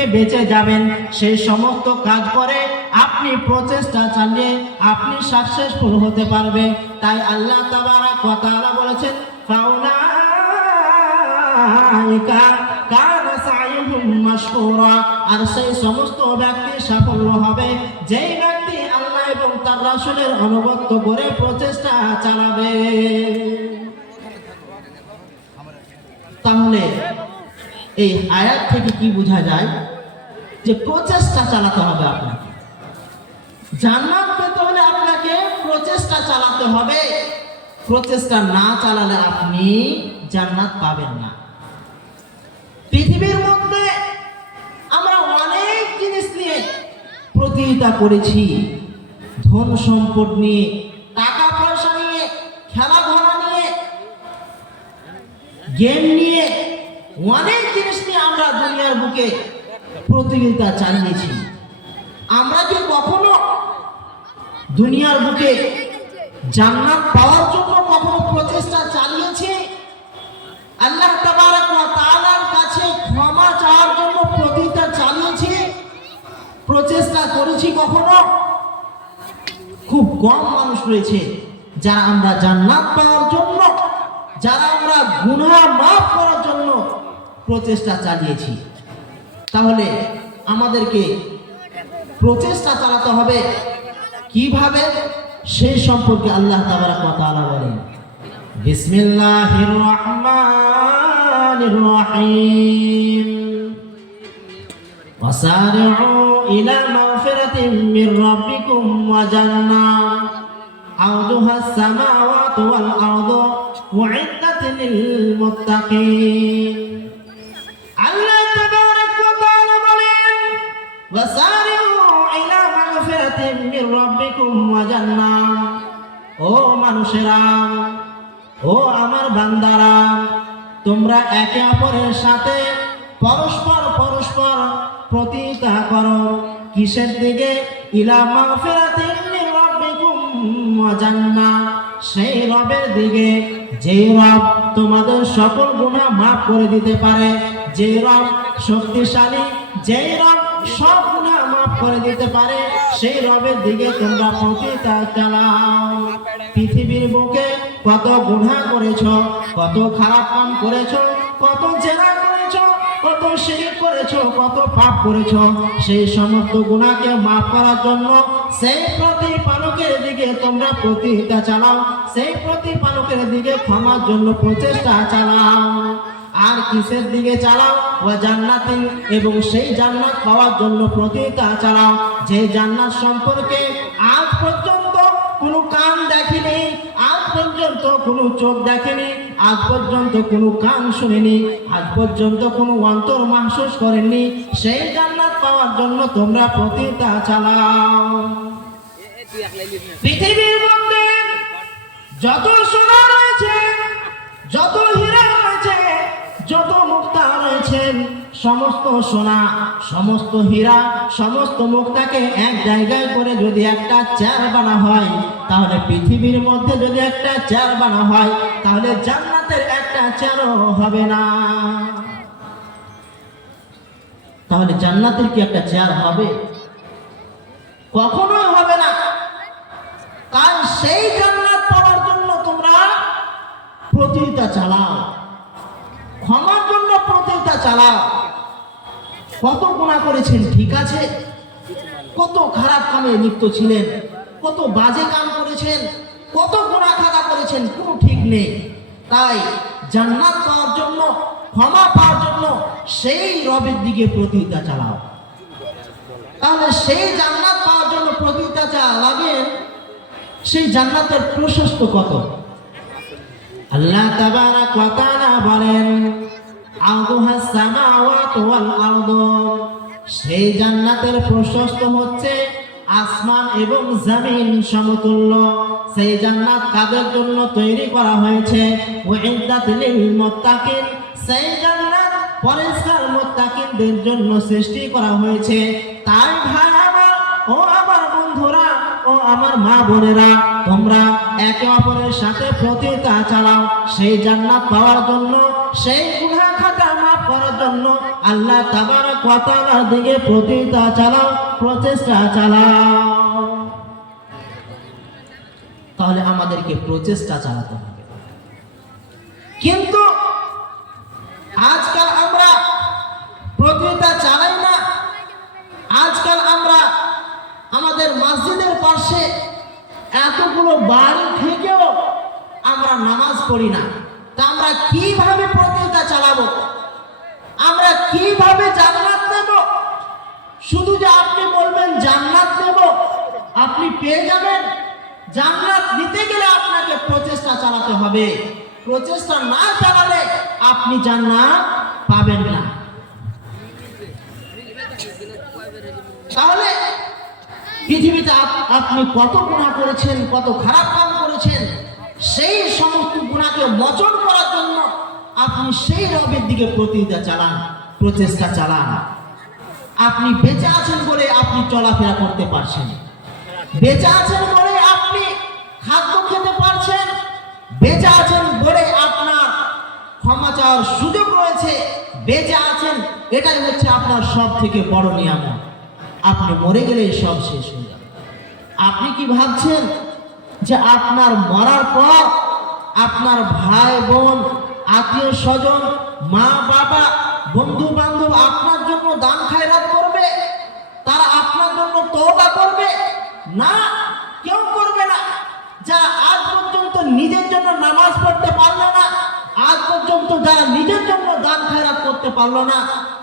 থেকে বেঁচে যাবেন, সেই সমস্ত কাজ করে আপনি প্রচেষ্টা চালিয়ে আপনি সাকসেসফুল হতে পারবে। তাই আল্লাহ তাবারাক ওয়া তাআলা বলেছেন, ফাউলাইকা কানা সাইয়ুহুম মাশকুরা। আর সেই সমস্ত ব্যক্তি সাফল্য হবে যেই ব্যক্তি আল্লাহ এবং তার রাসূলের অনুগত্য করে প্রচেষ্টা চালাবে। তাহলে এই আয়াত থেকে কি বোঝা যায়? যে প্রচেষ্টা চালাতে হবে আপনাকে। জান্নাত পেতে হলে আপনাকে প্রচেষ্টা চালাতে হবে। প্রচেষ্টা না চালালে আপনি জান্নাত পাবেন না। পৃথিবীর মধ্যে আমরা অনেক জিনিস নিয়ে প্রতিযোগিতা করেছি, ধন সম্পদ নিয়ে, টাকা পয়সা নিয়ে, খেলাধুলা নিয়ে, গেম নিয়ে, অনেক জিনিস নিয়ে আমরা দুনিয়ার বুকে প্রতিযোগিতা চালিয়েছি। আমরা কি কখনো দুনিয়ার বুকে জান্নাত পাওয়ার জন্য কখনো প্রচেষ্টা চালিয়েছি? আল্লাহ তাবারাক ওয়া তাআলার কাছে ক্ষমা চাওয়ার জন্য প্রতিযোগিতা চালিয়েছি, প্রচেষ্টা করেছি কখনো? খুব কম মানুষ রয়েছে যারা আমরা জান্নাত পাওয়ার জন্য, যারা আমরা গুনাহ মাফ করার জন্য প্রচেষ্টা চালিয়েছি। তাহলে আমাদেরকে প্রচেষ্টা চালাতে হবে কিভাবে, সেই সম্পর্কে আল্লাহ তাবারাক ওয়া তাআলা বলেন, বিসমিল্লাহির রহমানির রহিম, ওয়াসারি'উ ইলা মাগফিরাতিন মির রাব্বিকুম ওয়া জান্নাহ আরদুহাস সামাওয়াতু ওয়াল আরদু উ'ইদ্দাত লিল মুত্তাকিন। আল্লাহ তাবারাক ওয়া তাআলা বলেন, ওয়াসারি'উ ইলা মাগফিরাতিন মির রাব্বিকুম ওয়া জান্নাহ। ও মানুষেরা, ও আমার বান্দারা, তোমরা একে অপরের সাথে পরস্পর প্রতিযোগিতা করো। কিসের দিকে? ইলা মাগফিরাতিন মির রাব্বিকুম ওয়া জান্নাহ, সেই রবের দিকে যেই রব তোমাদের সকল গুনাহ মাফ করে দিতে পারে, যেই রব শক্তিশালী, যেই রব সব গুনাহ মাফ করে দিতে পারে, সেই রবের দিকে তোমরা প্রতিযোগিতা চালাও। পৃথিবীর বুকে কত গুনাহ করেছো, কত খারাপ কাম করেছো, কত জেনা করেছো, কত শিরক করেছো, কত পাপ করেছো, সেই সমস্ত গুনাহকে মাফ করার জন্য সেই প্রতিপালকের দিকে তোমরা প্রতিযোগিতা চালাও, সেই প্রতিপালকের দিকে ক্ষমার জন্য প্রচেষ্টা চালাও। আর কিসের দিকে চালাও? ওয়া জান্নাতিন, এবং সেই জান্নাত পাওয়ার জন্য প্রতিযোগিতা চালাও, যে জান্নাত সম্পর্কে আজ পর্যন্ত কোনো কান দেখেনি, আজ পর্যন্ত কোনো চোখ দেখেনি, আজ পর্যন্ত কোনো কান শুনেনি, আজ পর্যন্ত কোনো অন্তর মাহসুস করেনি, সেই জান্নাত পাওয়ার জন্য তোমরা প্রতিযোগিতা চালাও। পৃথিবীর মধ্যে যত সোনা রয়েছে, যত হীরা রয়েছে, যত মুক্তা রয়েছে, সমস্ত সোনা, সমস্ত হীরা, সমস্ত মুক্তাকে এক জায়গায় করে যদি একটা চেয়ার বানা হয়, তাহলে পৃথিবীর মধ্যে যদি একটা চেয়ার বানা হয়, তাহলে জান্নাতের একটা চেয়ারও হবে না। তাহলে জান্নাতের কি একটা চেয়ার হবে? কখনোই হবে না। কারণ সেই জান্নাত পাওয়ার জন্য তোমরা প্রতিযোগিতা চালাও, ক্ষমার জন্য প্রতিযোগিতা চালাও। কত গুনাহ করেছেন, ঠিক আছে, কত খারাপ কামে লিপ্ত ছিলেন, কত বাজে কাম করেছেন, কত গুনাহ খাতা করেছেন, কোনো ঠিক নেই। তাই জান্নাত পাওয়ার জন্য, ক্ষমা পাওয়ার জন্য সেই রবের দিকে প্রতিযোগিতা চালাও। তাহলে সেই জান্নাত পাওয়ার জন্য প্রতিযোগিতা চালাবেন, সেই জান্নাতের প্রশস্ত কত? আল্লাহ তাবারাক ওয়া তাআলা বলেন, আরদুহাস সামাওয়াতু ওয়াল আরদু, সেই জান্নাতের প্রশস্ত হচ্ছে আসমান এবং জমিন সমতুল্য। সেই জান্নাত কাদের জন্য তৈরি করা হয়েছে? উইদ্দাত লিল মুত্তাকিন, সেই জান্নাত পরিষ্কার মুত্তাকিনদের জন্য সৃষ্টি করা হয়েছে। তাই ভাই আমার, ও আমার বন্ধুরা, ও আমার মা বোনেরা, তোমরা একে অপরের সাথে প্রতিযোগিতা চালাও সেই জান্নাত পাওয়ার জন্য, সেই গুনাহ খাতা মাফ করার জন্য আল্লাহ তাবারক ওয়া তাআলার দিকে প্রচেষ্টা চালাও। তাহলে আমাদেরকে প্রচেষ্টা চালাতে হবে। কিন্তু আজকাল আমরা প্রতিটা চালাই না। আজকাল আমরা আমাদের মসজিদের পাশে এতগুলো বাড়ি থেকেও আমরা নামাজ পড়ি না। তা আমরা কিভাবে প্রতিটা চালাবো? আমরা কিভাবে জান্নাত নেব? শুধু যে আপনি বলবেন জান্নাত নেব, আপনি পেয়ে যাবেন? জান্নাত নিতে গেলে আপনাকে প্রচেষ্টা চালাতে হবে। প্রচেষ্টা না চালালে আপনি জান্নাত পাবেন না। তাহলে পৃথিবীতে আপনি কত গুনাহ করেছেন, কত খারাপ কাম করেছেন, সেই সমস্ত গুনাহকে মোচন করার জন্য আপনি সেই রবের দিকে প্রচেষ্টা চালান। আপনি বেঁচে আছেন বলে আপনি চলাফেরা করতে পারছেন, বেঁচে আছেন বলে আপনি খাদ্য খেতে পারছেন, বেঁচে আছেন বলে আপনার ক্ষমা চাওয়ার সুযোগ রয়েছে, বেঁচে আছেন, এটাই হচ্ছে আপনার সব থেকে বড় নিয়ামত। আপনি মরে গেলে সব শেষ হয়ে যাবে। আপনি কি ভাবছেন যে আপনার মরার পর আপনার ভাই বোন, আত্মীয় স্বজন, মা বাবা, বন্ধু বান্ধব আপনার জন্য দান খায়রাত করবে? তারা আপনার জন্য তওবা করবে? না, কেউ করবে না। যারা আজ পর্যন্ত নিজের জন্য নামাজ পড়তে পারলো না, আজ পর্যন্ত যারা নিজের জন্য দান খায়রাত করতে পারলো না,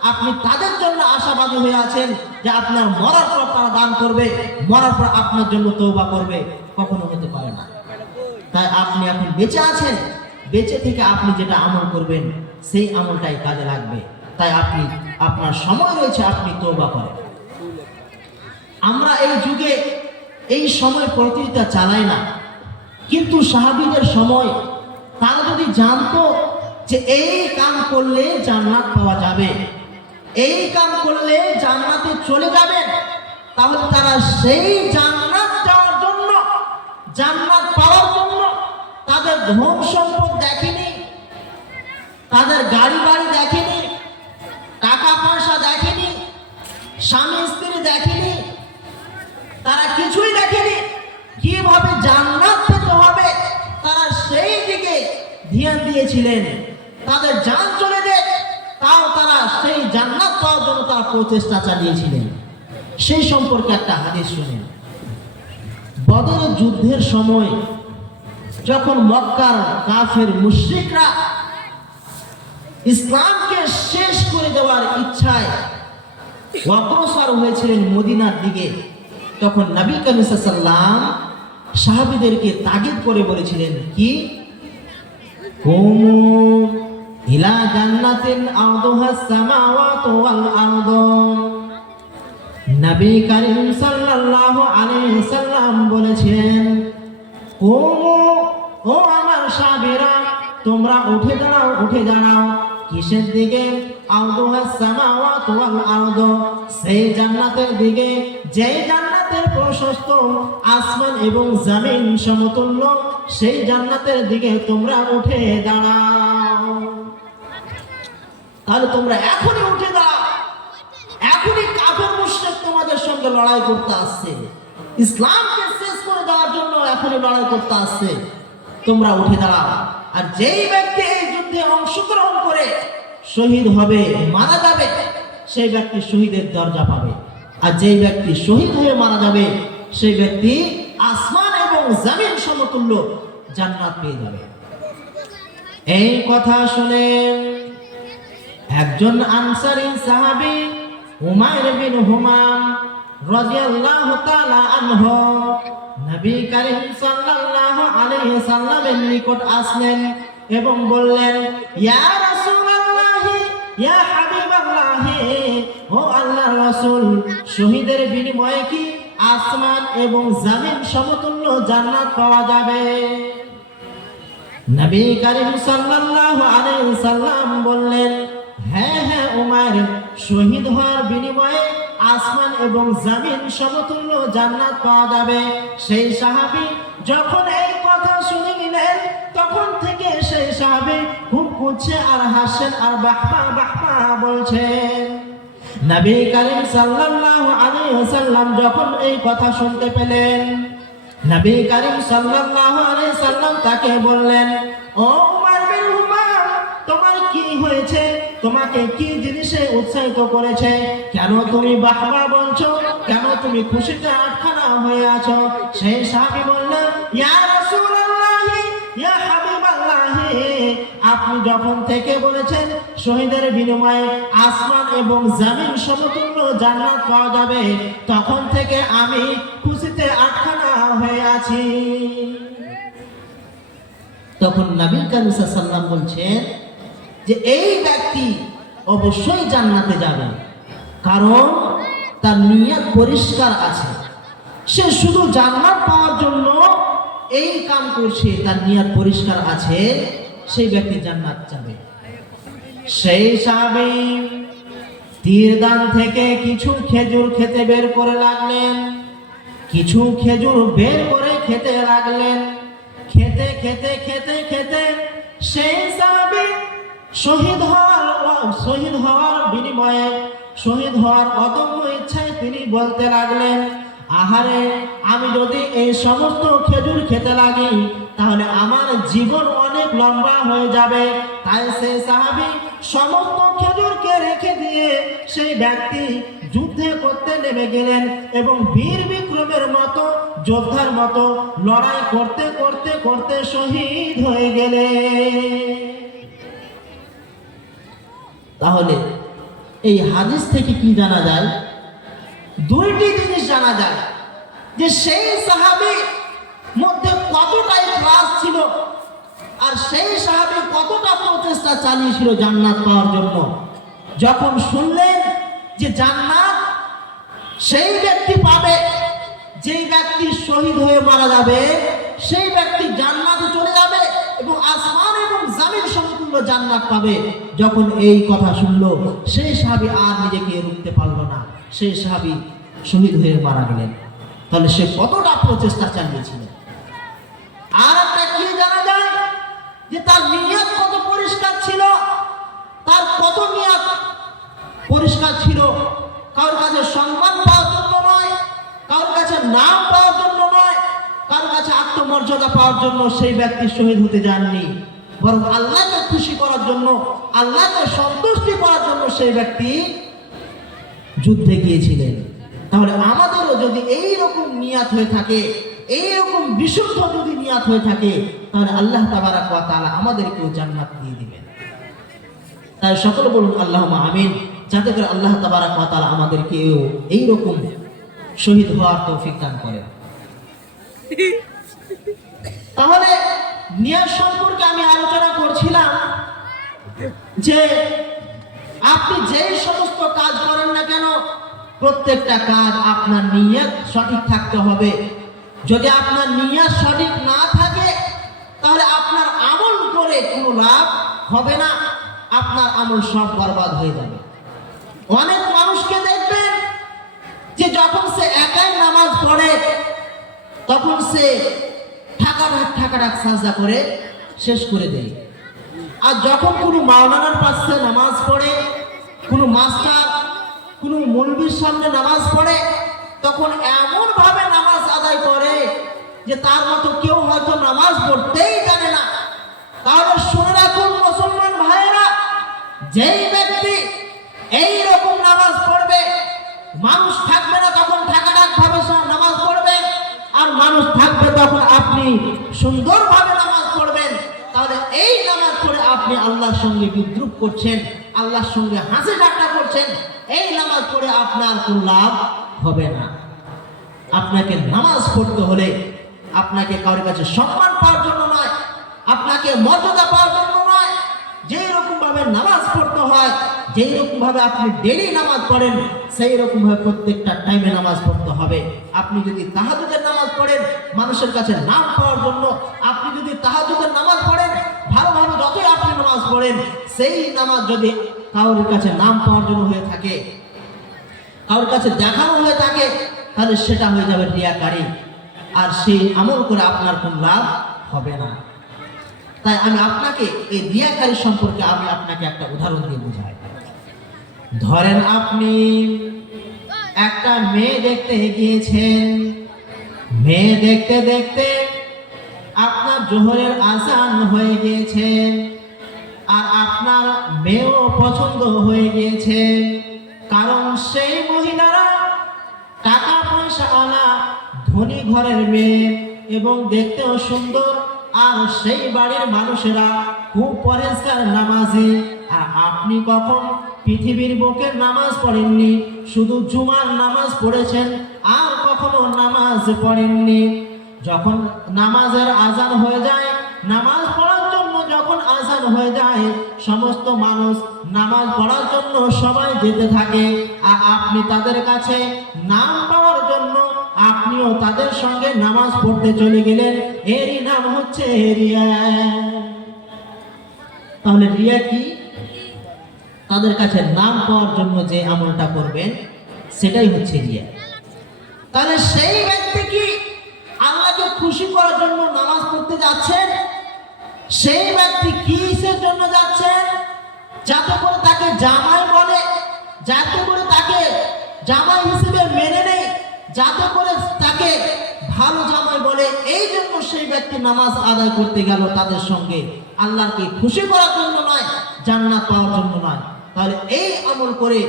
আপনি তাদের জন্য আশাবাদী হয়ে আছেন যে আপনার মরার পর তারা দান করবে, মরার পর আপনার জন্য তওবা করবে? কখনো হতে পারে না। তাই আপনি এখন বেঁচে আছেন, বেঁচে থেকে আপনি যেটা আমল করবেন সেই আমলটাই কাজে লাগবে। তাই আপনার সময় রয়েছে, আপনি তওবা করেন। আমরা এই যুগে এই সময় প্রতিটা চালাই না, কিন্তু সাহাবীদের সময় তারা যদি জানতো যে এই কাম করলে জান্নাত পাওয়া যাবে, এই কাম করলে জান্নাতে চলে যাবেন, তাহলে তারা সেই জান্নাত যাওয়ার জন্য, জান্নাত পাওয়ার জন্য তাদের ধন সম্পদ দেখেনি, তাদের গাড়ি বাড়ি দেখেনি, টাকা পয়সা দেখেনি, স্বামী স্ত্রী দেখেনি, তারা কিছুই দেখেনি। কিভাবে জান্নাত পেতে হবে তারা সেই দিকে ধ্যান দিয়েছিলেন। তাদের জান চলে যায়, তাও তারা সেই জান্নাত পাওয়ার জন্য তারা প্রচেষ্টা চালিয়েছিলেন। সেই সম্পর্কে একটা হাদিস শুনেন। বদরের যুদ্ধের সময় যখন মক্কার কাফের মুশরিকরা ইসলামকে শেষ করে দেওয়ার ইচ্ছায় অগ্রসর হয়েছিলেন মদিনার দিকে, তখন নবী করিম সাল্লাল্লাহু আলাইহি ওয়াসাল্লাম সাহাবীদেরকে তাগিদ করে বলেছিলেন কি, কুমু ইলা জান্নাতিন আরদুহাস সামাওয়াতু ওয়াল আরদু। নবী করিম সাল্লাল্লাহু আলাইহি ওয়াসাল্লাম বলেছেন, কুমু, ও আমার সাহাবীরা, তোমরা উঠে দাঁড়াও, উঠে দাঁড়াও। কিসের দিকে? আরদুহাস সামাওয়াতু ওয়াল আরদু, সেই জান্নাতের দিকে যে জান্নাতের প্রশস্ত আসমান এবং জমিন সমতুল্য, সেই জান্নাতের দিকে তোমরা উঠে দাঁড়াও। তাহলে তোমরা এখনই উঠে দাঁড়াও। এখনই কাফের মুশরিক তোমাদের সঙ্গে লড়াই করতে আসছে, ইসলামকে শেষ করে দেওয়ার জন্য এখনই লড়াই করতে আসছে। তোমরা উঠে দাঁড়াও। আর যেই ব্যক্তি এই যুদ্ধে অংশগ্রহণ করে শহীদ হবে, মারা যাবে, সেই ব্যক্তি শহীদের দরজা পাবে। আর যেই ব্যক্তি শহীদ হয়ে মারা যাবে, সেই ব্যক্তি আসমান এবং জমিন সমতুল্য জান্নাত পেয়ে যাবে। এই কথা শুনে একজন আনসারী সাহাবী উমাইর বিন হুমাম রাদিয়াল্লাহু তাআলা আনহু নবী করিম সাল্লাল্লাহু আলাইহি সাল্লামের নিকট আসলেন এবং বললেন, ইয়া রাসূলুল্লাহ, ইয়া হাবিবাল্লাহ, ও আল্লাহর রাসূল, শহীদের বিনিময়ে কি আসমান এবং জমিন সমতুল্য জান্নাত পাওয়া যাবে? নবী করিম সাল্লাল্লাহু আলাইহি সাল্লাম বললেন, হ্যাঁ হ্যাঁ উমাইর, শহীদ হওয়ার বিনিময়ে আসমান এবং জমিন সমতুল্য জান্নাত পাওয়া যাবে। সেই সাহাবী যখন এই কথা শুনে নিলেন, তখন থেকে সেই সাহাবী খুব খুঁজছে আর হাসছেন আর বাহবা বাহবা বলছেন। নবী করিম সাল্লাল্লাহু আলাইহি ওয়াসাল্লাম যখন এই কথা শুনতে পেলেন, নবী করিম সাল্লাল্লাহু আলাইহি সাল্লাম তাকে বললেন, ও উমর বিন উমর, তোমার কি হয়েছে? তোমাকে কি জিনিসে উৎসাহিত করেছে? কেন তুমি বাহবা বলছো? কেন তুমি খুশিতে আটখানা হয়ে আছো? সেই সাহাবী বললেন, ইয়া রাসূলুল্লাহ, ইয়া হাবিবাল্লাহ, আপনি যখন থেকে বলেছেন শহীদের বিনিময়ে আসমান এবং জমিন সমতুল্য জান্নাত পাওয়া যাবে, তখন থেকে আমি খুশিতে আটখানা হয়ে আছি। তখন নবী করিম সাল্লাল্লাহু আলাইহি ওয়াসাল্লাম বলছেন যে এই ব্যক্তি অবশ্যই জান্নাতে যাবে, কারণ তার নিয়ত পরিষ্কার আছে। সে শুধু জান্নাত পাওয়ার জন্য এই কাম করছে, তার নিয়ত পরিষ্কার আছে, সেই ব্যক্তি জান্নাত যাবে। সেই সাহাবী তীরদান থেকে কিছু খেজুর খেতে বের করে লাগলেন, কিছু খেজুর বের করে খেতে লাগলেন। খেতে খেতে খেতে খেতে সেই সাহাবী শহীদ হওয়ার বিনিময়ে, শহীদ হওয়ার অদম্য ইচ্ছায় তিনি বলতে লাগলেন, আহারে, আমি যদি এই সমস্ত খেজুর খেতে লাগি তাহলে আমার জীবন অনেক লম্বা হয়ে যাবে। তাই সেই সাহাবী সমস্ত খেজুরকে রেখে দিয়ে সেই ব্যক্তি যুদ্ধে করতে নেমে গেলেন এবং বীর বিক্রমের মতো, যোদ্ধার মতো লড়াই করতে করতে করতে শহীদ হয়ে গেলেন। তাহলে এই হাদিস থেকে কি জানা যায়? দুইটি জিনিস জানা যায়, যে সেই সাহাবীর মধ্যে কতটা ইখলাস ছিল আর সেই সাহাবী কতটা প্রচেষ্টা চালিয়েছিল জান্নাত পাওয়ার জন্য। যখন শুনলেন যে জান্নাত সেই ব্যক্তি পাবে, যেই ব্যক্তি শহীদ হয়ে মারা যাবে, সেই ব্যক্তি জান্নাতে চলে যাবে এবং আসমান এবং জমিন সমতুল্য জান্নাত পাবে। যখন এই কথা শুনলো, সেই সাহাবী আর নিজেকে রুখতে পারলো না, সেই সাহাবী শহীদ হয়ে মারা গেলেন। তাহলে সে কতটা প্রচেষ্টা চালিয়েছিল। আর একটা কি জানা যায়, যে তার নিয়ত কত পরিষ্কার ছিল। তার কত নিয়ত পরিষ্কার ছিল, কারোর কাছে সম্মান পাওয়ার জন্য নয়, কারোর কাছে নাম পাওয়ার জন্য নয়, কারোর কাছে আত্মমর্যাদা পাওয়ার জন্য সেই ব্যক্তি শহীদ হতে যাননি, বরং আল্লাহকে খুশি করার জন্য, আল্লাহকে সন্তুষ্টি করার জন্য সেই ব্যক্তি যুদ্ধে গিয়েছিলেন। তাহলে আমাদেরও যদি এই রকম নিয়াত হয়ে থাকে, এই রকম বিশুদ্ধ যদি নিয়াত হয়ে থাকে, তাহলে আল্লাহ তাবারাক ওয়া তাআলা আমাদেরকেও জান্নাত দিয়ে দিবেন। তাই সকলে বলুন আল্লাহুম্মা আমিন, যাতে করে আল্লাহ তাবারাক ওয়া তাআলা আমাদেরকেও এই রকম শহীদ হওয়ার তৌফিক দান করেন। তাহলে নিয়াত সম্পর্কে আমি আলোচনা করছিলাম যে আপনি যেই সমস্ত কাজ করেন না কেন, প্রত্যেকটা কাজ আপনার নিয়ত সঠিক থাকতে হবে। যদি আপনার নিয়ত সঠিক না থাকে, তাহলে আপনার আমল করে কোনো লাভ হবে না, আপনার আমল সব বরবাদ হয়ে যাবে। অনেক মানুষকে দেখবেন যে যখন সে একাই নামাজ পড়ে, তখন সে ঠাকাঠাক সাজদা করে শেষ করে দেয়। আর যখন কোনো মাওলানার পাশে নামাজ পড়ে, কোনো মাস্টার, কোনো মৌলবীর সামনে নামাজ পড়ে, তখন এমন ভাবে নামাজ আদায় করে যে তার মতো কেউ হয়তো নামাজ পড়তেই জানে না। তাহলে শুনে রাখুন মুসলমান ভাইয়েরা, যেই ব্যক্তি এই রকম নামাজ পড়বে, মানুষ থাকবে না তখন ঠাকাঠাক ভাবে নামাজ পড়বেন, আর মানুষ থাকবে তখন আপনি সুন্দরভাবে নামাজ পড়বেন। তাহলে এই নামাজ পড়ে আপনি আল্লাহর সঙ্গে বিদ্রুপ করছেন, আল্লাহর সঙ্গে হাসি ঠাট্টা করছেন, এই নামাজ পড়ে আপনার কোনো লাভ হবে না। আপনাকে নামাজ পড়তে হলে আপনাকে কারোর কাছে সম্মান পাওয়ার জন্য নয়, আপনাকে মর্যাদা পাওয়ার জন্য নয়, যেই রকম ভাবে নামাজ পড়তে হয়, যেই রকম ভাবে আপনি ডেইলি নামাজ পড়েন, সেই রকম ভাবে প্রত্যেকটা টাইমে নামাজ পড়তে হবে। আপনি যদি তাহাজ্জুদের নামাজ পড়েন মানুষের কাছে নাম পাওয়ার জন্য, আপনি যদি তাহাজ্জুদের নামাজ পড়েন ভালোভাবে, যতই আপনি নামাজ পড়েন, সেই নামাজ যদি কারোর কাছে নাম পাওয়ার জন্য হয়ে থাকে, কারোর কাছে দেখানো হয়ে থাকে, তাহলে সেটা হয়ে যাবে রিয়াকারী, আর সেই আমল করে আপনার কোনো লাভ হবে না। তাই আমি আপনাকে এই রিয়াকারী সম্পর্কে আমি আপনাকে একটা উদাহরণ দিয়ে বোঝাই। ধরেন আপনি একটা মেয়ে দেখতে গিয়েছেন, মেয়ে দেখতে দেখতে আপনার জোহরের আজান হয়ে গিয়েছে, আর আপনার মেয়েও পছন্দ হয়ে গিয়েছে, কারণ সেই মহিলারা টাকা পয়সা আলা ধনী ঘরের মেয়ে এবং দেখতেও সুন্দর, আর সেই বাড়ির মানুষেরা খুব পরেজগার নামাজি। আর আপনি কখন পৃথিবীর বুকের নামাজ পড়েননি, শুধু জুমার নামাজ পড়েছেন আর কখনো নামাজ পড়েননি। যখন নামাজের আজান হয়ে যায়, নামাজ পড়ার জন্য যখন আজান হয়ে যায়, সমস্ত মানুষ নামাজ পড়ার জন্য সবাই যেতে থাকে, আর আপনি তাদের কাছে নাম পাওয়ার জন্য আপনিও তাদের সঙ্গে নামাজ পড়তে চলে গেলেন। এরই নাম হচ্ছে রিয়া। তাহলে রিয়া কি? তাদের কাছে নাম পাওয়ার জন্য যে আমলটা করবেন সেটাই হচ্ছে রিয়া। তাহলে সেই ব্যক্তি কি আল্লাহকে খুশি করার জন্য নামাজ পড়তে যাচ্ছেন? সেই ব্যক্তি কিসের জন্য যাচ্ছেন? যাতে করে তাকে জামাই বলে, যাতে করে তাকে জামাই হিসেবে মেনে নেয়, যাতে করে তাকে ভালো জামাই বলে, এই জন্য সেই ব্যক্তি নামাজ আদায় করতে গেল তাদের সঙ্গে। আল্লাহকে খুশি করার জন্য নয়, জান্নাত পাওয়ার জন্য নয়। তাহলে এই আমল করে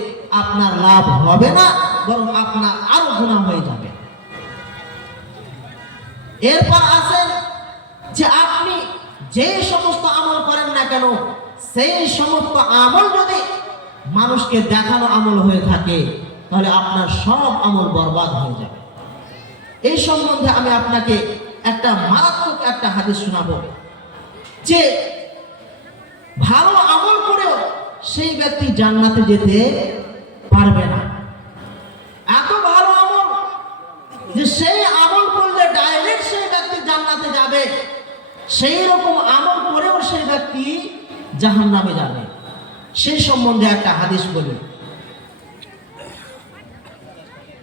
আপনার লাভ হবে না, বরং আপনার আরো গুনাহ হয়ে যাবে। এরপর আসেন যে আপনি যে সমস্ত আমল করেন না কেন, সেই সমস্ত আমল যদি মানুষকে দেখানো আমল হয়ে থাকে, তাহলে আপনার সব আমল বরবাদ হয়ে যাবে। এই সম্বন্ধে আমি আপনাকে একটা মারাত্মক একটা হাদিস শোনাবো, যে ভালো আমল করেও সেই ব্যক্তি জান্নাতে যেতে পারবে না। এত ভালো আমল যে সেই আমল করলে ডাইরেক্ট সেই ব্যক্তি জান্নাতে যাবে, সেই রকম আমল করেও সেই ব্যক্তি জাহান্নামে যাবে। সেই সম্বন্ধে একটা হাদিস বলি।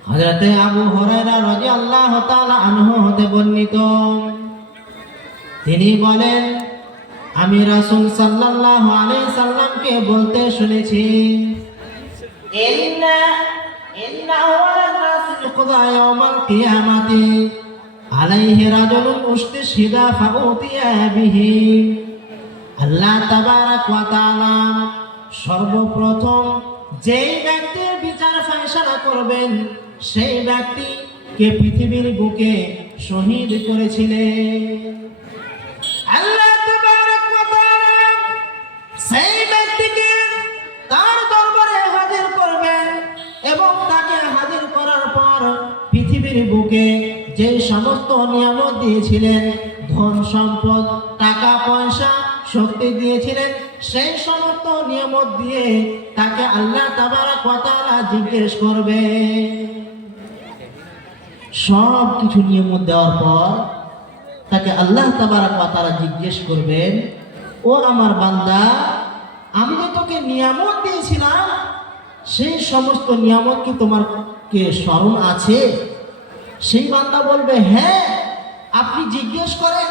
হযরতে আবু হুরায়রা রাদিয়াল্লাহু তাআলা আনহু হতে বর্ণিত, তিনি বলেন, আমি রাসূল সাল্লাল্লাহু আলাইহি সাল্লামকে বলতে শুনেছি, ইন্না আওয়ালান নাস ইউকযা ইয়াওমাল কিয়ামাতি আলাইহি রাজুলুন উসতিশহিদা ফাউতিয়া বিহি। আল্লাহ তাবারাক ওয়া তাআলা সর্বপ্রথম যেই ব্যক্তির বিচার ফয়সালা করবেন, সেই ব্যক্তিকে পৃথিবীর বুকে শহীদ করেছিলেন। আল্লাহ তাবারাক ওয়া তাআলা সেই ব্যক্তিকে তার দরবারে হাজির করবেন, এবং তাকে হাজির করার পর পৃথিবীর বুকে যে সমস্ত নিয়ামত দিয়েছিলেন, ধন সম্পদ, টাকা পয়সা, শক্তি দিয়েছিলেন, সেই সমস্ত নিয়ামত দিয়ে তাকে আল্লাহ তাবারাক ওয়া তাআলা জিজ্ঞেস করবে। সব কিছু নিয়ামত দেওয়ার পর তাকে আল্লাহ তাবারাক ওয়া তাআলা জিজ্ঞেস করবেন, ও আমার বান্দা, আমি যে তোকে নিয়ামত দিয়েছিলাম, সেই সমস্ত নিয়ামত কি তোমার কে স্মরণ আছে? সেই বান্দা বলবে, হ্যাঁ, আপনি জিজ্ঞেস করেন,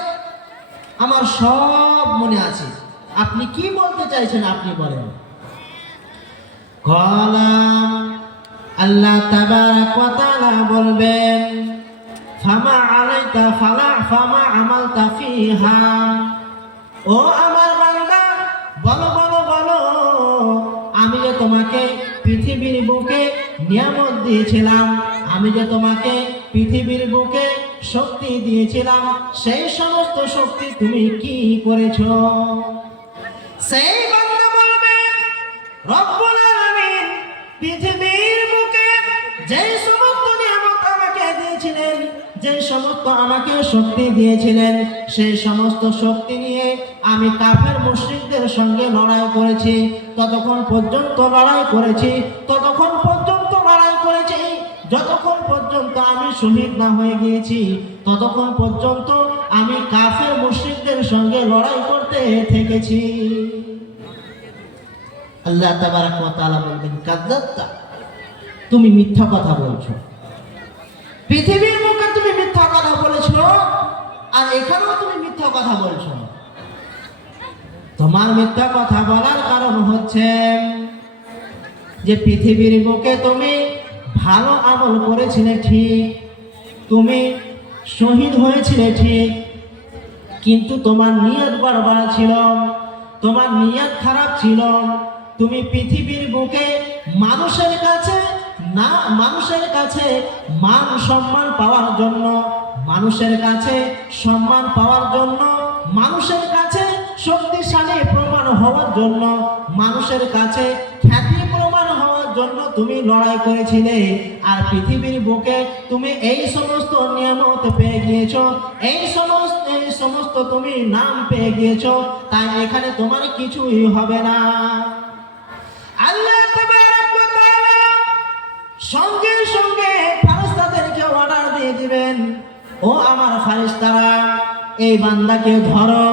আমার সব মনে আছে। আপনি কি বলতে চাইছেন আপনি বলেন। আল্লাহ তাবারাক ওয়া তাআলা বলবেন, ফামা আলাইকা ফামা আমালতা ফিহা। ও আমার বান্দা, বলো বলো বলো, আমি যে তোমাকে পৃথিবীর বুকে নিয়ামত দিয়েছিলাম, আমি যে তোমাকে পৃথিবীর বুকে শক্তি দিয়েছিলাম, সেই সমস্ত শক্তি তুমি কি করেছো? সেই বান্দা বলবে, রব্বুল আলামিন পৃথিবীর বুকে যে সমস্ত নিয়ামত আমাকে দিয়েছিলেন, যে সমস্ত আমাকে শক্তি দিয়েছিলেন, সেই সমস্ত শক্তি নিয়ে আমি কাফের মুশরিকদের সঙ্গে লড়াই করেছি, ততক্ষণ পর্যন্ত লড়াই করেছি, ততক্ষণ পর্যন্ত লড়াই করেছি, যতক্ষণ পর্যন্ত আমি শহীদ না হয়ে গিয়েছি, ততক্ষণ পর্যন্ত আমি কাফের মুশরিকদের সঙ্গে লড়াই করতে থেকেছি। আল্লাহ তাবারাক ওয়া তাআলা বলবেন, কাযাবতা, তুমি মিথ্যা কথা বলছো। পৃথিবীর মুখে তুমি মিথ্যা কথা বলেছো, আর এখানেও তুমি মিথ্যা কথা বলছো। তোমার মিথ্যা কথা বলার কারণ হচ্ছে যে পৃথিবীর বুকে তুমি ভালো আমল করেছিলে ঠিক, তুমি শহীদ হয়েছিলে ঠিক, কিন্তু তোমার নিয়ত গড়বড় ছিল, তোমার নিয়ত খারাপ ছিল। তুমি পৃথিবীর বুকে মানুষের কাছে মানুষের কাছে মান সম্মান পাওয়ার জন্য, মানুষের কাছে সম্মান পাওয়ার জন্য, মানুষের কাছে শক্তিশালী প্রমাণ হওয়ার জন্য, মানুষের কাছে খ্যাতি প্রমাণ হওয়ার জন্য তুমি লড়াই করেছিলে। আর পৃথিবীর বুকে তুমি এই সমস্ত নিয়ামত পেয়ে গিয়েছো, এই সমস্ত তুমি নাম পেয়ে গিয়েছো, তাই এখানে তোমার কিছুই হবে না। আল্লাহ তাবারক ওয়া তাআলা সঙ্গে সঙ্গে ফেরেশতাদেরকে অর্ডার দিয়ে দিবেন, ও আমার ফেরেশতারা, এই বান্দাকে ধরো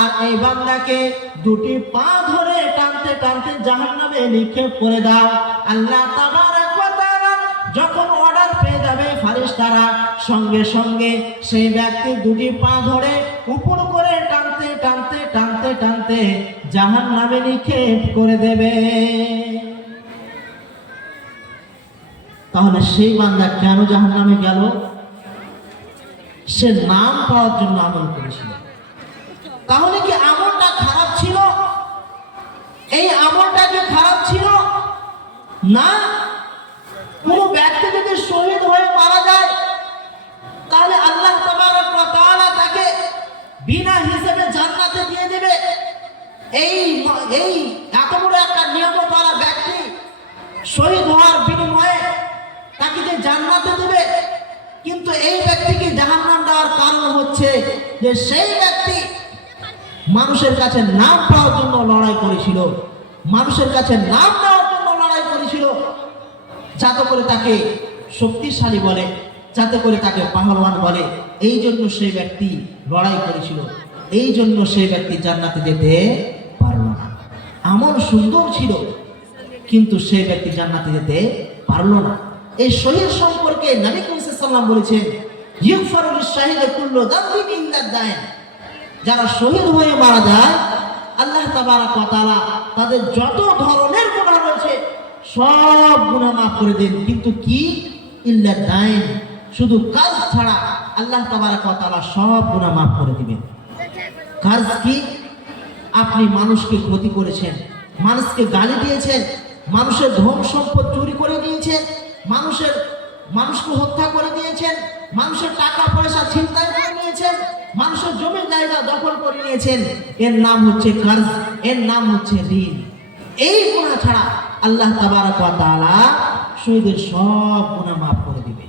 আর এই বান্দাকে দুটি পা ধরে টানতে টানতে জাহান্নামে নিক্ষেপ করে দাও। আল্লাহ তাবারক ওয়া তাআলা যখন অর্ডার পেয়ে যাবে ফেরেশতারা সঙ্গে সঙ্গে সেই ব্যক্তি দুটি পা ধরে উপর করে টানতে টানতে টানতে টানতে জাহান্নামে নিক্ষেপ করে দেবে। তাহলে সেই বান্দা কেন জাহান্নামে গেল? সে নাম পাওয়ার জন্য আমল করেছিল। তাহলে কি আমলটা খারাপ ছিল? এই আমলটা কি খারাপ ছিল? না। কোন ব্যক্তি যদি শহীদ হয়ে মারা যায় তাহলে আল্লাহ তাবারক ওয়া তাআলা তাকে বিনা হিসেবে জান্নাতে দিয়ে দেবে। এই এত বড় একটা নিয়ামতওয়ালা ব্যক্তি শহীদ হওয়ার বিনিময়ে তাকে যে জান্নাতে দেবে, কিন্তু এই ব্যক্তিকে জাহান্নাম দেওয়ার কারণ হচ্ছে যে সেই ব্যক্তি মানুষের কাছে নাম পাওয়ার জন্য লড়াই করেছিল, মানুষের কাছে নাম দেওয়ার জন্য লড়াই করেছিল, যাতে করে তাকে শক্তিশালী বলে, যাতে করে তাকে পাহলওয়ান বলে। এই জন্য সেই ব্যক্তি লড়াই করেছিল, এই জন্য সেই ব্যক্তি জান্নাতে যেতে পারল না। আমল সুন্দর ছিল কিন্তু সেই ব্যক্তি জান্নাতে যেতে পারল না। এই শহীদ সম্পর্কে নবী করিম সাল্লাল্লাহু আলাইহি ওয়াসাল্লাম বলেছেন, ইগফারু লিশ-শাহিদি কুল্লু যামবিন ইল্লা দায়ন। যারা শহীদ হয়ে মারা যায় আল্লাহ তাবারক ওয়া তাআলা তাদের যত ধরনের গুনাহ রয়েছে সব গুনাহ মাফ করে দেন, কিন্তু কি? ইল্লা দায়ন, শুধু কাজ ছাড়া আল্লাহ তাবারক ওয়া তাআলা সব গুনাহ মাফ করে দিবেন। কাজ কি? আপনি মানুষকে ক্ষতি করেছেন, মানুষকে গালি দিয়েছেন, মানুষের ধন সম্পদ চুরি করে দিয়েছেন, মানুষকে হত্যা করে দিয়েছেন, মানুষের টাকা পয়সা ছিনতাই করে নিয়েছেন, মানুষের জমি জায়গা দখল করে নিয়েছেন, এর নাম হচ্ছে কার্জ, এর নাম হচ্ছে ঋণ। এই গুনাহ ছাড়া আল্লাহ তাবারক ওয়া তাআলা শহীদের সব গুনাহ মাফ করে দিবে।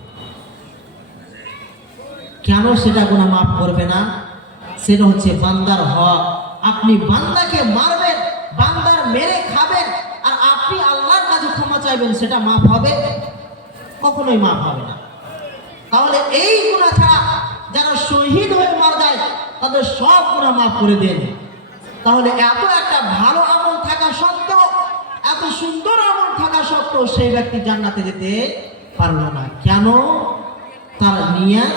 কেন সেটা গুনাহ মাফ করবে না? সেটা হচ্ছে বান্দার হক। আপনি বান্দাকে মারবেন, বান্দার মেরে খাবেন, আর আপনি আল্লাহর কাছে ক্ষমা চাইবেন, সেটা মাফ হবে? কখনোই মাফ হবে না। তাহলে এই গুনাহ ছাড়া যারা শহীদ হয়ে মারা যায় তাদের সব গুনাহ মাফ করে দেন। তাহলে এত একটা ভালো আমল থাকা সত্ত্বেও, এত সুন্দর আমল থাকা সত্ত্বেও সেই ব্যক্তি জান্নাতে যেতে পারল না। কেন? তার নিয়ত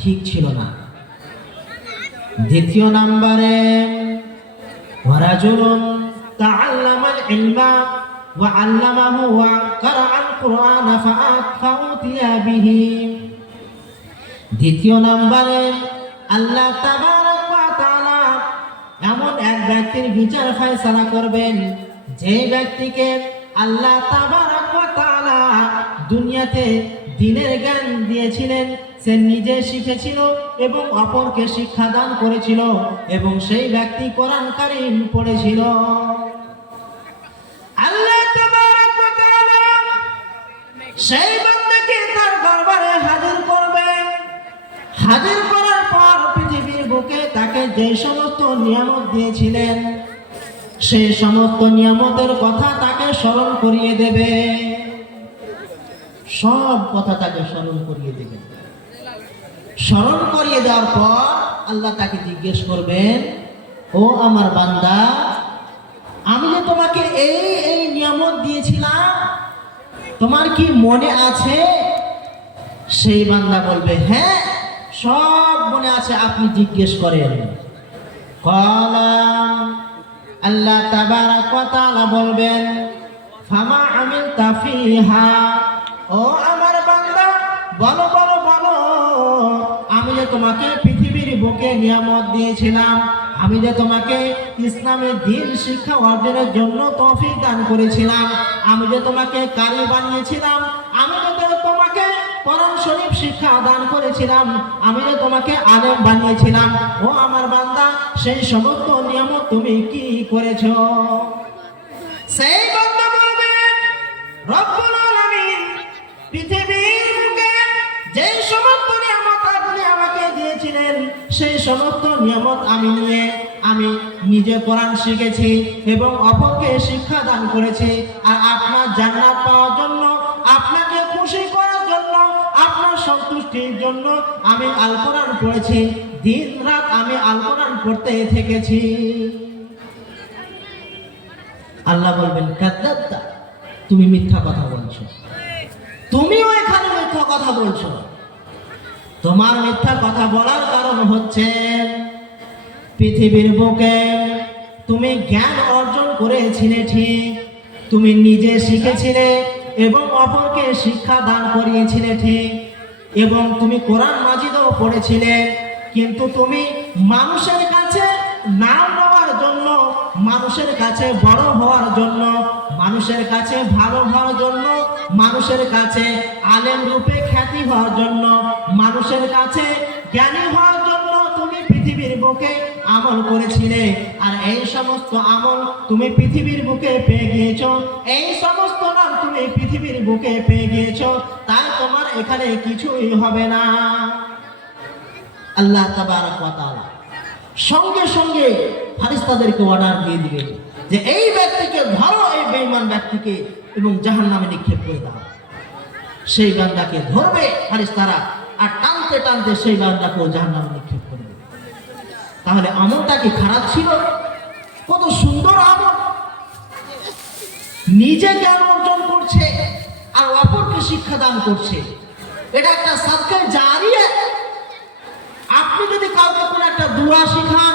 ঠিক ছিল না। দ্বিতীয় নম্বরে, ওয়ারাজুলুন তাআল্লামাল ইলমা ওয়া আল্লামাহু ওয়া কারাআল কুরআনা ফাউতিয়া বিহি। দ্বিতীয় নম্বরে আল্লাহ তাবারক ওয়া তাআলা এমন এক ব্যক্তির বিচার ফয়সালা করবেন যে ব্যক্তিকে আল্লাহ তাবারক ওয়া তাআলা দুনিয়াতে দ্বীনের জ্ঞান দিয়েছিলেন, সে নিজে শিখেছিল এবং অপরকে শিক্ষা দান করেছিল, এবং সেই ব্যক্তি কোরআন কারীম পড়েছিল। আল্লাহ তাবারক ওয়া তাআলা সেই বান্দাকে তার দরবারে হাজির করবেন। হাজির করার পর পৃথিবীর বুকে তাকে যে সমস্ত নিয়ামত দিয়েছিলেন সেই সমস্ত নিয়ামতের কথা তাকে স্মরণ করিয়ে দেবে, সব কথা তাকে স্মরণ করিয়ে দেবে। স্মরণ করিয়ে দেওয়ার পর আল্লাহ তাকে জিজ্ঞেস করবেন, ও আমার বান্দা, আমি যে তোমাকে এই এই নিয়ামত দিয়েছিলাম তোমার কি মনে আছে? সেই বান্দা বলবে, হ্যাঁ সব মনে আছে, আপনি জিজ্ঞেস করেন। আল্লাহ তাবারাক ওয়া তাআলা বলবেন, ফামা আমিলতা ফিহা, ও আমার বান্দা বলো বলো বলো, আমি যে তোমাকে পৃথিবীর বুকে নিয়ামত দিয়েছিলাম, আমি যে তোমাকে ইসলামের দ্বীন শিক্ষা অর্জনের জন্য তৌফিক দান করেছিলাম, আমি যে তোমাকে কারি বানিয়েছিলাম, আমি যে তোমাকে কোরআন শরীফ শিক্ষা দান করেছিলাম, আমি যে তোমাকে আলেম বানিয়েছিলাম, ও আমার বান্দা সেই সমস্ত নিয়ামত তুমি কি করেছো? সেই বান্দা বলবে, রব্বুল আলামিন পৃথিবীর বুকে যে সমস্ত নিয়ামত আপনি আমাকে দিয়েছিলেন, সেই সমস্ত নিয়ামত আমি নিয়ে আমি নিজে কোরআন শিখেছি এবং অপরকে শিক্ষা দান করেছি। আর আপনার জান্নাত পাওয়ার জন্য, আপনাকে খুশি করার জন্য, আপনার সন্তুষ্টির জন্য আমি আল কোরআন পড়েছি, দিন রাত আমি আল কোরআন পড়তে থেকেছি। আল্লাহ বলবেন, কাদ্দাবতা, তুমি মিথ্যা কথা বলছো, তুমিও এখানে মিথ্যা কথা বলছো। তোমার মিথ্যা কথা বলার কারণ হচ্ছে পৃথিবীর বুকে তুমি জ্ঞান অর্জন করেছিলে ঠিক, তুমি নিজে শিখেছিলে এবং অপরকে শিক্ষা দান করিয়েছিলে ঠিক, এবং তুমি কোরআন মাজিদও পড়েছিলে, কিন্তু তুমি মানুষের কাছে নাম নেওয়ার জন্য, মানুষের কাছে বড় হওয়ার জন্য, মানুষের কাছে ভালো হওয়ার জন্য, মানুষের কাছে আলেম রূপে খ্যাতি হওয়ার জন্য, মানুষের কাছে জ্ঞানী হওয়ার জন্য তুমি পৃথিবীর বুকে আমল করেছিলে। আর এই সমস্ত আমল তুমি পৃথিবীর বুকে পেয়ে গিয়েছো, এই সমস্ত নাম তুমি পৃথিবীর বুকে পেয়ে গিয়েছো, তাই তোমার এখানে কিছুই হবে না। আল্লাহ তাবারাক ওয়া তাআলা সঙ্গে সঙ্গে ফেরেশতাদেরকে অর্ডার দিয়ে দিলেন যে এই ব্যক্তিকে ধরো, এই বেঈমান ব্যক্তিকে, এবং জাহান্নামে নিক্ষেপ করে দাও। সেই বান্দাকে ধরবে ফেরেশতারা, আর টানতে টানতে সেই বান্দাকেও জাহান্নামে নিক্ষেপ করে দেবে। তাহলে আমলটা কি খারাপ ছিল? কত সুন্দর আমল! নিজে জ্ঞান অর্জন করছে আর অপরকে শিক্ষা দান করছে, এটা একটা সাদকায়ে জারিয়া। আপনি যদি কাউকে কোন একটা দোয়া শিখান,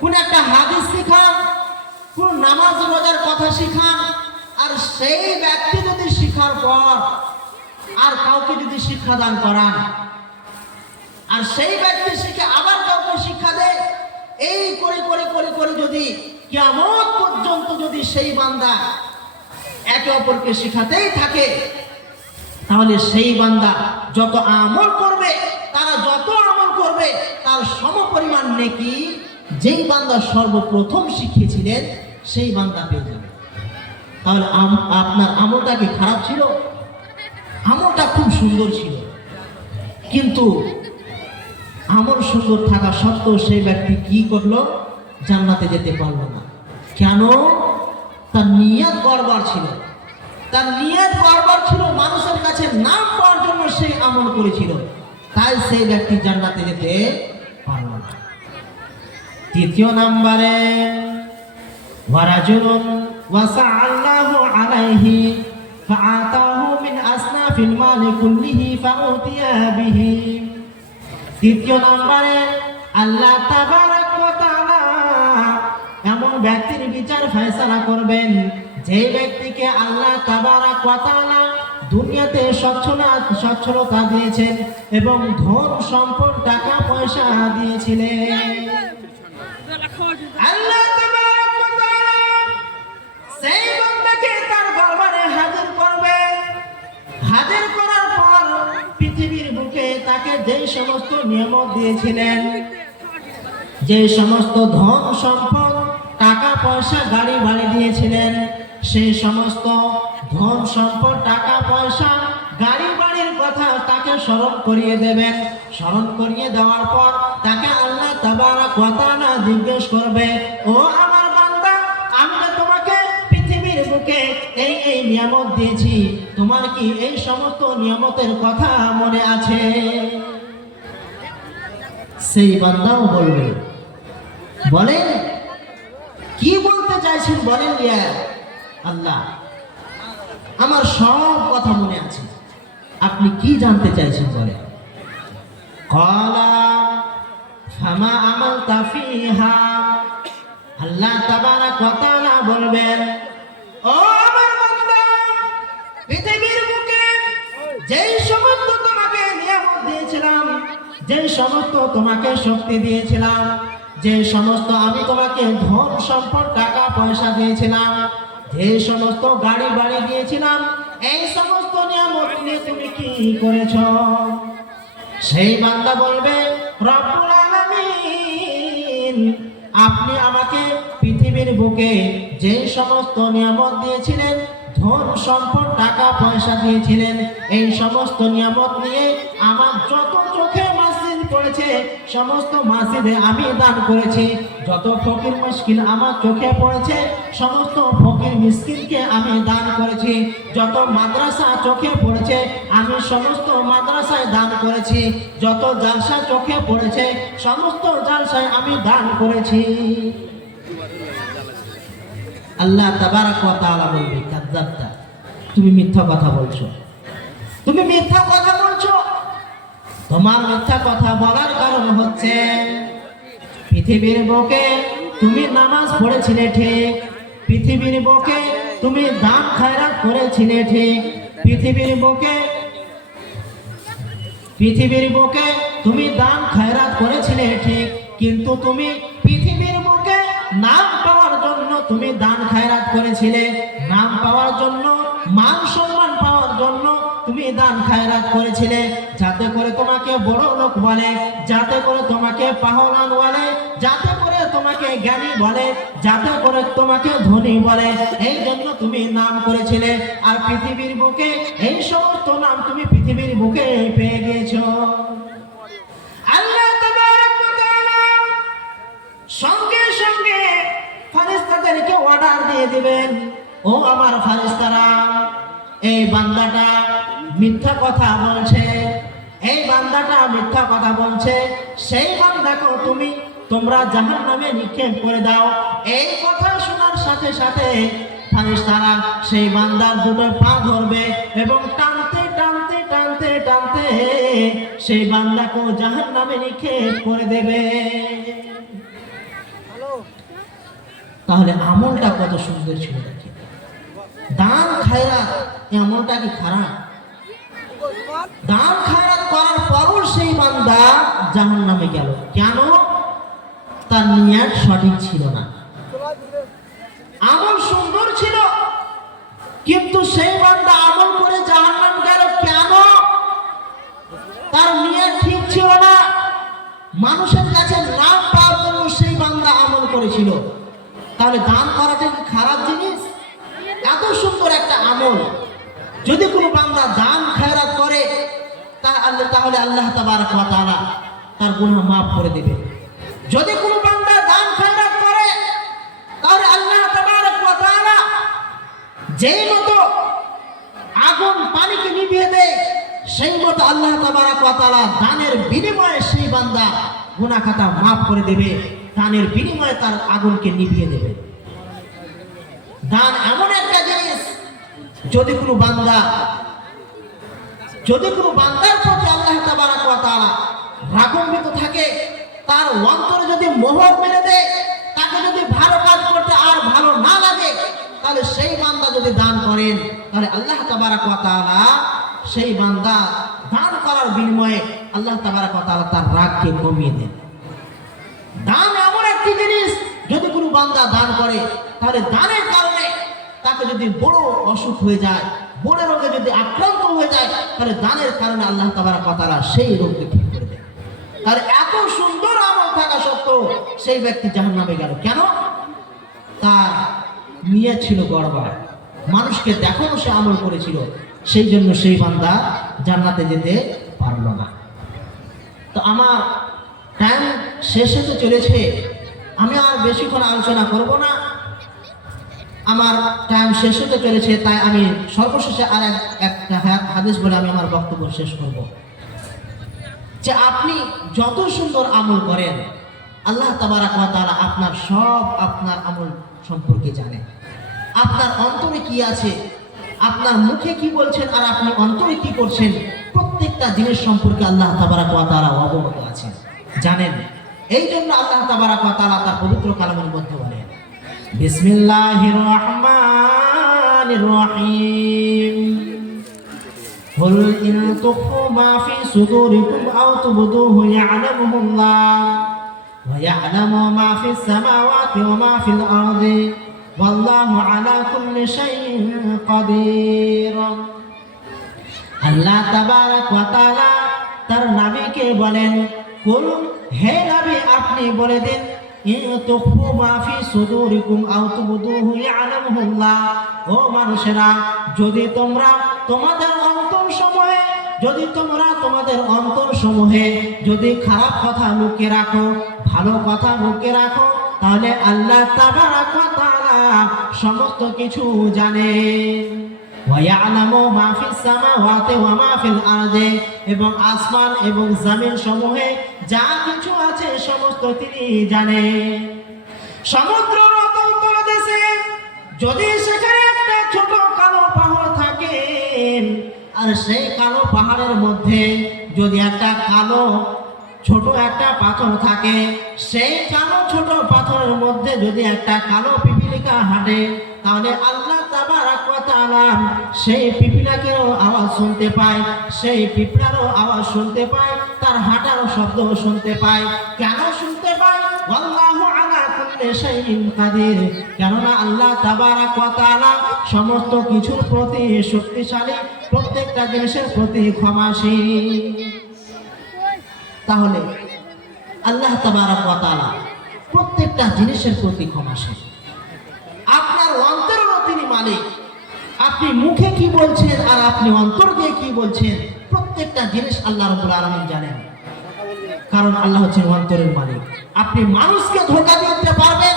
কোন একটা হাদিস শিখান, কোন নামাজ রোজার কথা শিখান, আর সেই ব্যক্তি যদি শিখার পর আর কাউকে যদি শিক্ষা দান করান, আর সেই ব্যক্তি শিখে আবার কাউকে শিক্ষা দেয়, এই করে করে করে করে যদি কিয়ামত পর্যন্ত যদি সেই বান্দা একে অপরকে শিখাতেই থাকে, তাহলে সেই বান্দা যত আমল করবে, তারা যত আমল করবে, তার সমপরিমাণ নেকি যেই বান্দা সর্বপ্রথম শিখিয়েছিলেন সেই বান্দা পেয়ে যাবে। তাহলে আপনার আমলটা কি খারাপ ছিল? আমলটা খুব সুন্দর ছিল, কিন্তু আমল সুন্দর থাকা সত্ত্বেও সেই ব্যক্তি কি করলো? জান্নাতে যেতে পারলো না। কেন? তার নিয়ত গড়বড় ছিল, তার নিয়ত গড়বড় ছিল, মানুষের কাছে নাম পাওয়ার জন্য সেই আমল করেছিল, তাই সেই ব্যক্তি জান্নাতে যেতে পারল না। তৃতীয় নম্বরে, ওয়ারাজুলুন ওয়াসাআল্লাহু আলাইহি ফাআতাহু মিন আসনাফিল মালি কুল্লিহি ফাউতিয়া বিহি। তৃতীয় নম্বরে, আল্লাহ তাবারাক ওয়া তাআলা এমন ব্যক্তির বিচার ফয়সালা করবেন যে ব্যক্তিকে আল্লাহ তাবারাক ওয়া তাআলা দুনিয়াতে সচ্ছলতা দিয়েছেন এবং ধন সম্পদ টাকা পয়সা দিয়েছিলেন। আল্লাহ তাবারাক ওয়া তাআলা সেই বান্দাকে তার দরবারে হাজির করবেন। হাজির করার পর পৃথিবীর বুকে তাকে যে সমস্ত নিয়ামত দিয়েছিলেন, যে সমস্ত ধন সম্পদ টাকা পয়সা গাড়ি বাড়ি দিয়েছিলেন, সেই সমস্ত ধন সম্পদ টাকা পয়সা গাড়ি বাড়ির কথা তাকে স্মরণ করিয়ে দেবেন। স্মরণ করিয়ে দেওয়ার পর তাকে আল্লাহ তাবারাক ওয়া তাআলা জিজ্ঞেস করবে, ও আমার বান্দা, আমি তো তোমাকে পৃথিবীর বুকে এই এই নিয়ামত দিয়েছি, তোমার কি এই সমস্ত নিয়ামতের কথা মনে আছে? সেই বান্দাও বলবে, বলেন কি বলতে চাইছেন বলেন, ইয়া আল্লাহ, আমার সব কথা মনে আছে, আপনি কি জানতে চাইছেন বলেন। ক্বালা ফামা আমালতা ফিহা। আল্লাহ তাবারাক ওয়া তাআলা বলবেন, ও আমার বান্দা, পৃথিবীর বুকে যেই সমস্ত তোমাকে নিয়ামত দিয়েছিলাম, যেই সমস্ত তোমাকে শক্তি দিয়েছিলাম, যে সমস্ত আমি তোমাকে ধন সম্পদ টাকা পয়সা দিয়েছিলাম, যে সমস্ত গাড়ি বাড়ি দিয়েছিলাম, এই সমস্ত নিয়ামত নিয়ে তুমি কি করেছো? সেই বান্দা বলবে, রব্বুল আলামিন, আপনি আমাকে পৃথিবীর বুকে যে সমস্ত নিয়ামত দিয়েছিলেন, ধন সম্পদ টাকা পয়সা দিয়েছিলেন, এই সমস্ত নিয়ামত নিয়ে আমার যত চোখে মসজিদ পড়েছে সমস্ত মসজিদে আমি দান করেছি, যত ফকির মিসকিন আমার চোখে পড়েছে সমস্ত ফকির মিসকিনকে আমি দান করেছি, যত মাদ্রাসা চোখে পড়েছে আমি সমস্ত মাদ্রাসায় দান করেছি, যত জালসা চোখে পড়েছে সমস্ত জালসায় আমি দান করেছি। আল্লাহ তাবারাক ওয়া তাআলা বলবে, কাযযাবতা, তুমি মিথ্যা কথা বলছো, তুমি মিথ্যা কথা বলছো। তোমার মিথ্যা কথা বলার কারণ হচ্ছে পৃথিবীর বুকে তুমি নামাজ পড়েছিলে ঠিক, পৃথিবীর বুকে তুমি দান খয়রাত করেছিলে ঠিক, পৃথিবীর বুকে তুমি দান খয়রাত করেছিলে ঠিক, কিন্তু তুমি পৃথিবীর বুকে নাম পাওয়ার জন্য তুমি দান খয়রাত করেছিলে, নাম পাওয়ার জন্য, মান সম্মান পাওয়ার জন্য তুমি দান খয়রাত করেছিলে, যাতে করে তোমাকে বড় লোক বলে, যাতে করে তোমাকে পাহলান বলে, যাতে করে তোমাকে জ্ঞানী বলে, যাতে করে তোমাকে ধনী বলে, এই জন্য তুমি নাম করেছিলে। আর পৃথিবীর বুকে এই সমস্ত নাম তুমি পৃথিবীর বুকে পেয়ে গিয়েছো। আল্লাহ তাবারাক ওয়া তাআলা সঙ্গে সঙ্গে ফেরেশতাদেরকে অর্ডার দিয়ে দিবেন, ও আমার ফেরেশতারা, এই বান্দাটা মিথ্যা কথা বলছে, এই বান্দাটা মিথ্যা কথা বলছে, সেই বান্দাকে তোমরা জাহান্নামে নিক্ষেপ করে দাও। এই কথা শোনার সাথে সাথে ফেরেশতারা সেই বান্দার দুটো পা ধরবে এবং টানতে টানতে টানতে টানতে সেই বান্দাকে জাহান্নামে নিক্ষেপ করে দেবে। তাহলে আমলটা কত সুন্দর ছিল দেখি। দান খায়রাত, এই আমলটা কি খারাপ? দান খায়রাত করার পরও সেই বান্দা জাহান্নামে গেল কেন? তার নিয়ত সঠিক ছিল না। আমল সুন্দর ছিল কিন্তু সেই বান্দা আমল করে জাহান্নাম গেল কেন? তার নিয়ত ঠিক ছিল না। মানুষের কাছে নাম পাওয়ার জন্য সেই বান্দা আমল করেছিল। তাহলে দান করাটা কি খারাপ জিনিস? এত সুন্দর একটা আমল যদি কোনো বান্দা দান খয়রাত করে তাহলে আল্লাহ তাবারাক ওয়া তাআলা তার গুনাহ মাফ করে দেবে। যদি কোনো বান্দা দান খয়রাত করে তাহলে আল্লাহ তাবারাক ওয়া তাআলা যেই মতো আগুন পানিকে নিভিয়ে দেয় সেই মতো আল্লাহ তাবারাক ওয়া তাআলা দানের বিনিময়ে সেই বান্দা গুনাহ খাতা মাফ করে দেবে, দানের বিনিময়ে তার আগুনকে নিভিয়ে দেবে। দান এমন একটা জিনিস, যদি কোনো বান্দার প্রতি আল্লাহ তাবারাক ওয়া তাআলা রাগান্বিত থাকে, তার অন্তরে যদি মোহর মেরে দেয়, তাকে যদি ভালো কাজ করতে আর ভালো না লাগে, তাহলে সেই বান্দা যদি দান করেন তাহলে আল্লাহ তাবারাক ওয়া তাআলা সেই বান্দা দান করার বিনিময়ে আল্লাহ তাবারাক ওয়া তাআলা তার রাগকে কমিয়ে দেন। দান এমন একটি জিনিস, যদি কোনো বান্দা দান করে তাহলে দানের কারণে তাকে যদি বড় অসুখ হয়ে যায়, বড় রোগে যদি আক্রান্ত হয়ে যায়, তাহলে দানের কারণে আল্লাহ তাবারাক ওয়া তাআলা সেই রোগকে ঠিক করে দেন। তাহলে এত সুন্দর আমল থাকা সত্ত্বেও সেই ব্যক্তি জাহান্নামে গেল কেন? তার নিয়ত ছিল গড়বড়, মানুষকে দেখানো সে আমল করেছিল, সেই জন্য সেই বান্দা জান্নাতে যেতে পারল না। তো আমার টাইম শেষ হতে চলেছে, আমি আর বেশিক্ষণ আলোচনা করব না, আমার টাইম শেষ হতে চলেছে, তাই আমি সর্বশেষে আর একটা হাদিস বলে আমি আমার বক্তব্য শেষ করব। যে আপনি যত সুন্দর আমল করেন আল্লাহ তাবারাক ওয়া তাআলা আপনার আমল সম্পর্কে জানেন। আপনার অন্তরে কি আছে, আপনার মুখে কি বলছেন আর আপনি অন্তরে কি করছেন, প্রত্যেকটা জিনিস সম্পর্কে আল্লাহ তাবারাক ওয়া তাআলা অবগত আছেন, জানেন। এই জন্য আল্লাহ তাবারাক ওয়া তাআলা তার পবিত্র কালামের মধ্যে বলেন, বিসমিল্লাহির রহমানির রহিম قل إن تخفوا ما في صدوركم أو تبدوه يعلمه الله ويعلم ما في السماوات وما في الأرض والله على كل شيء قدير আল্লাহ তাবারক ওয়া তাআলা তার নবীকে বলেন কুল হে নবী আপনি বলে দেন ইন তুখফু মা ফি সুদুরিকুম আও তুবদুহু ইয়ালামুল্লাহ ও মানুষেরা যদি তোমরা তোমাদের অন্তরসমূহে যদি খারাপ কথা লুকিয়ে রাখো ভালো কথা লুকিয়ে রাখো তাহলে আল্লাহ তাবারক ওয়া তাআলা সমস্ত কিছু জানেন ওয়ায়ালামু মা ফিস সামাওয়াতি ওয়া মা ফিল আরদি এবং আসমান এবং জমিন সমূহে যা কিছু আছে সমস্ত তিনি জানেন সমুদ্রের অতল তলদেশে যদি সেখানে একটা ছোট কালো পাহাড় থাকে আর সেই কালো পাহাড়ের মধ্যে যদি একটা কালো ছোট একটা পাথর থাকে সেই কালো ছোট পাথরের মধ্যে যদি একটা কালো পিপিলিকা হাঁটে তাহলে আল্লাহ তাবারক ওয়া তাআলা সেই পিপিলিকারও আওয়াজ শুনতে পায় সেই পিঁপড়ারও আওয়াজ শুনতে পায় তার হাঁটারও শব্দ শুনতে পায় কেন শুনতে পায় আল্লাহু আলা কুল্লি শাইইন কাদির কেননা আল্লাহ তাবারক ওয়া তাআলা সমস্ত কিছুর প্রতি শক্তিশালী প্রত্যেকটা জিনিসের প্রতি ক্ষমাশীল তাহলে আল্লাহ তাবারক ওয়া তাআলা প্রত্যেকটা জিনিসের প্রতি ক্ষমাশীল আপনার অন্তরেরও তিনি মালিক আপনি মুখে কি বলছেন আর আপনি অন্তর দিয়ে কি বলছেন প্রত্যেকটা জিনিস আল্লাহ রাব্বুল আলামিন জানেন কারণ আল্লাহ হচ্ছেন অন্তরের মালিক আপনি মানুষকে ধোঁকা দিতে পারবেন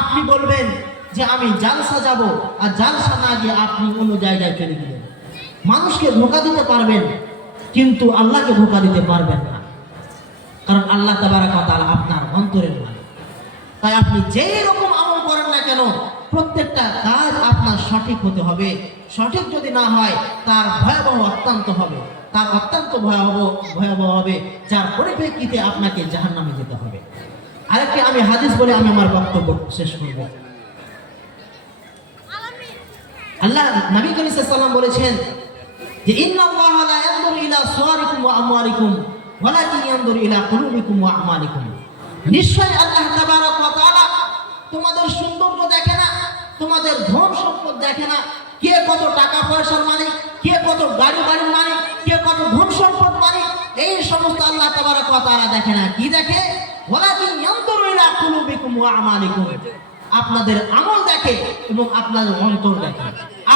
আপনি বলবেন যে আমি জালসা যাব আর জালসা না গিয়ে আপনি অন্য জায়গায় চলে গেলেন মানুষকে ধোঁকা দিতে পারবেন কিন্তু আল্লাহকে ধোঁকা দিতে পারবেন না কারণ আল্লাহ তাবারক ওয়া তাআলা আপনার অন্তরের মালিক তাই আপনি যেই রকম আমল করেন না কেন প্রত্যেকটা কাজ আপনার সঠিক হতে হবে সঠিক যদি না হয় তার ভয়াবহ অত্যন্ত হবে তার অত্যন্ত ভয়াবহ হবে যার পরিপ্রেক্ষিতে আপনাকে জাহান্নামে যেতে হবে আরেকটি আমি হাদিস বলে আমি আমার বক্তব্য শেষ করব আল্লাহ নবী করিম সাল্লাল্লাহু আলাইহি ওয়াসাল্লাম বলেছেন যে ইন্নাল্লাহা লা ইয়ানজুরু ইলা সুওয়ারিকুম ওয়া আমওয়ালিকুম ওয়ালাকিন ইয়ানজুরু ইলা কুলুবিকুম ওয়া আমালিকুম নিশ্চয় আল্লাহ তাবারক ওয়া তাআলা তোমাদের সৌন্দর্য দেখে না তোমাদের ধন সম্পদ দেখে না কে কত টাকা পয়সার মালিক কে কত গাড়ি বাড়ির মালিক কে কত ধন সম্পদ মালিক এই সমস্ত আল্লাহ তাবারক ওয়া তাআলা দেখে না কি দেখে ওয়ালাকিন ইয়ানজুরু ইলা কুলুবিকুম ওয়া আমালিকুম আপনাদের আমল দেখে এবং আপনাদের অন্তর দেখে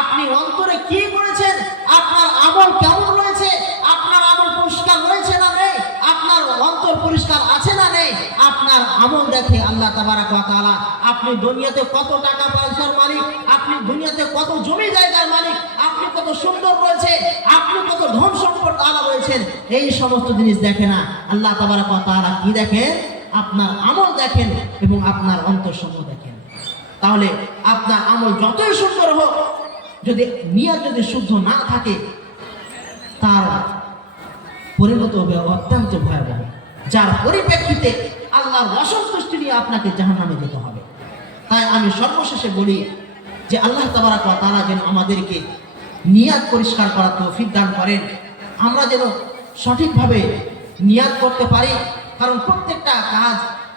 আপনি অন্তরে কি করেছেন আপনার আমল কেমন রয়েছে আপনার আমল পরিষ্কার রয়েছে না নেই আপনার অন্তর পরিষ্কার আছে না নেই আপনার আমল দেখে আল্লাহ তাবারক ওয়া তাআলা আপনি দুনিয়াতে কত টাকা পয়সার মালিক আপনি দুনিয়াতে কত জমি জায়গার মালিক আপনি কত সুন্দর রয়েছে আপনি কত ধন সম্পদ আলা রয়েছেন এই সমস্ত জিনিস দেখে না আল্লাহ তাবারক ওয়া তাআলা কি দেখেন আপনার আমল দেখেন এবং আপনার অন্তরসমূহ দেখেন তাহলে আপনার আমল যতই সুন্দর হোক যদি নিয়ত যদি শুদ্ধ না থাকে তার পরিণত হবে অত্যন্ত ভয়াবহ যার পরিপ্রেক্ষিতে আল্লাহর অসন্তুষ্টি নিয়ে আপনাকে জাহান্নামে যেতে হবে তাই আমি সর্বশেষে বলি যে আল্লাহ তাবারক ওয়া তাআলা যেন আমাদেরকে নিয়ত পরিষ্কার করার তৌফিক দান করেন আমরা যেন সঠিকভাবে নিয়ত করতে পারি কারণ প্রত্যেকটা কাজ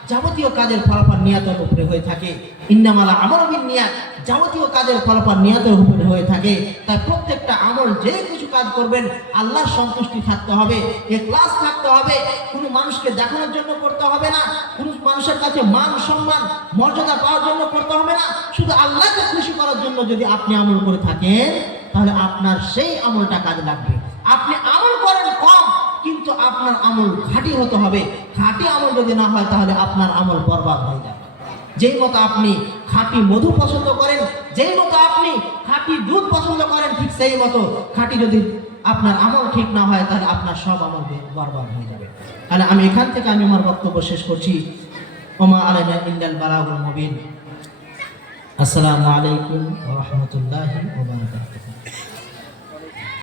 যাবতীয় কাজের ফলাফল নিয়তের উপরে হয়ে থাকে ইন্নামাল আমালু বিন্নিয়াত যাবতীয় কাজের ফলাফল নিয়তের উপরে হয়ে থাকে তাই প্রত্যেকটা আমল যে কিছু কাজ করবেন আল্লাহর সন্তুষ্টি থাকতে হবে ইখলাস থাকতে হবে কোনো মানুষকে দেখানোর জন্য করতে হবে না কোনো মানুষের কাছে মান সম্মান মর্যাদা পাওয়ার জন্য করতে হবে না শুধু আল্লাহকে খুশি করার জন্য যদি আপনি আমল করে থাকেন তাহলে আপনার সেই আমলটা কাজে লাগবে আপনি আমল করেন কম কিন্তু আপনার আমল খাঁটি হতে হবে খাঁটি আমল যদি না হয় তাহলে আপনার আমল বরবাদ হয়ে যাবে যেই মতো আপনি খাঁটি মধু পছন্দ করেন যেই মতো আপনি খাঁটি দুধ পছন্দ করেন ঠিক সেই মতো খাঁটি যদি আপনার আমল ঠিক না হয় তাহলে আপনার সব আমল বরবাদ হয়ে যাবে তাহলে আমি এখান থেকে আমি আমার বক্তব্য শেষ করছি ওমা আলাইনা ইল্লাল বালাগুল মুবিন আসসালামু আলাইকুম ওয়া রাহমাতুল্লাহি ওয়া বারাকাতুহু